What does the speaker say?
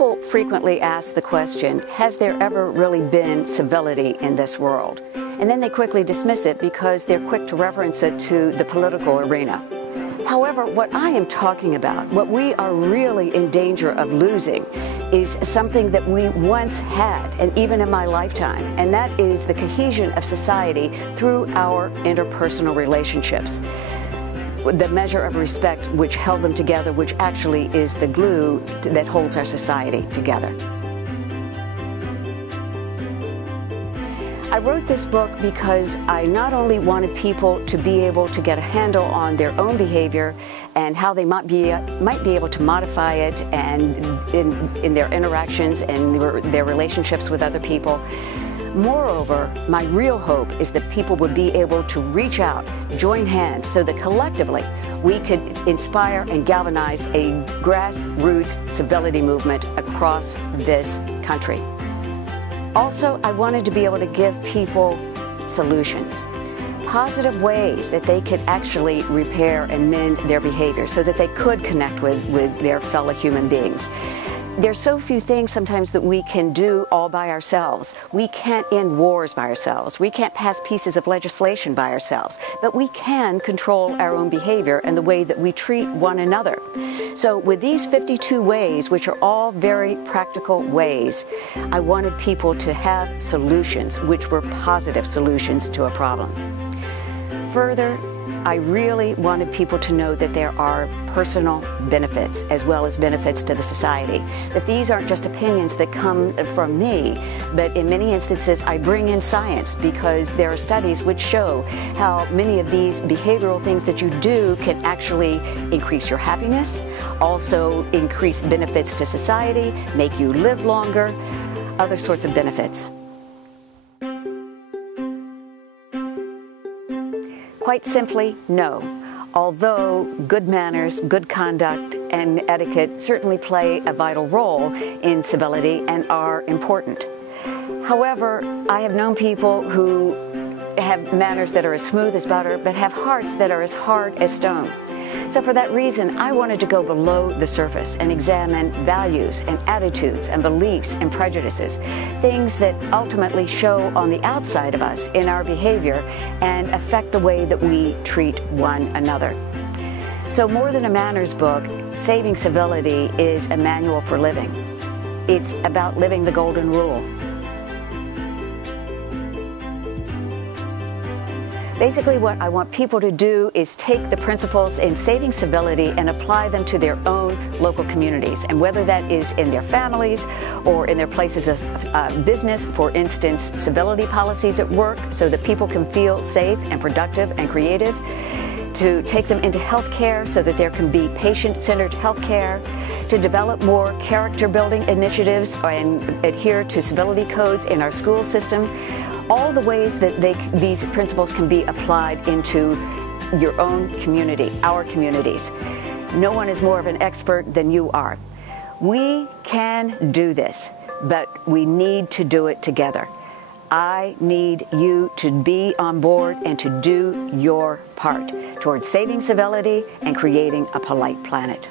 People frequently ask the question, has there ever really been civility in this world? And then they quickly dismiss it because they're quick to reference it to the political arena. However, what I am talking about, what we are really in danger of losing, is something that we once had, and even in my lifetime, and that is the cohesion of society through our interpersonal relationships. The measure of respect which held them together, which actually is the glue that holds our society together. I wrote this book because I not only wanted people to be able to get a handle on their own behavior and how they might be able to modify it and in their interactions and their relationships with other people. Moreover, my real hope is that people would be able to reach out, join hands, so that collectively we could inspire and galvanize a grassroots civility movement across this country. Also, I wanted to be able to give people solutions, positive ways that they could actually repair and mend their behavior so that they could connect with their fellow human beings. There's so few things sometimes that we can do all by ourselves. We can't end wars by ourselves. We can't pass pieces of legislation by ourselves. But we can control our own behavior and the way that we treat one another. So with these 52 ways, which are all very practical ways, I wanted people to have solutions which were positive solutions to a problem. Further, I really wanted people to know that there are personal benefits as well as benefits to the society. That these aren't just opinions that come from me, but in many instances I bring in science because there are studies which show how many of these behavioral things that you do can actually increase your happiness, also increase benefits to society, make you live longer, other sorts of benefits. Quite simply, no. Although good manners, good conduct, and etiquette certainly play a vital role in civility and are important. However, I have known people who have manners that are as smooth as butter, but have hearts that are as hard as stone. So for that reason, I wanted to go below the surface and examine values and attitudes and beliefs and prejudices, things that ultimately show on the outside of us in our behavior and affect the way that we treat one another. So more than a manners book, Saving Civility is a manual for living. It's about living the golden rule. Basically, what I want people to do is take the principles in Saving Civility and apply them to their own local communities. And whether that is in their families or in their places of business, for instance, civility policies at work so that people can feel safe and productive and creative, to take them into healthcare so that there can be patient-centered healthcare, to develop more character-building initiatives and adhere to civility codes in our school system. All the ways that these principles can be applied into your own community, our communities. No one is more of an expert than you are. We can do this, but we need to do it together. I need you to be on board and to do your part towards saving civility and creating a polite planet.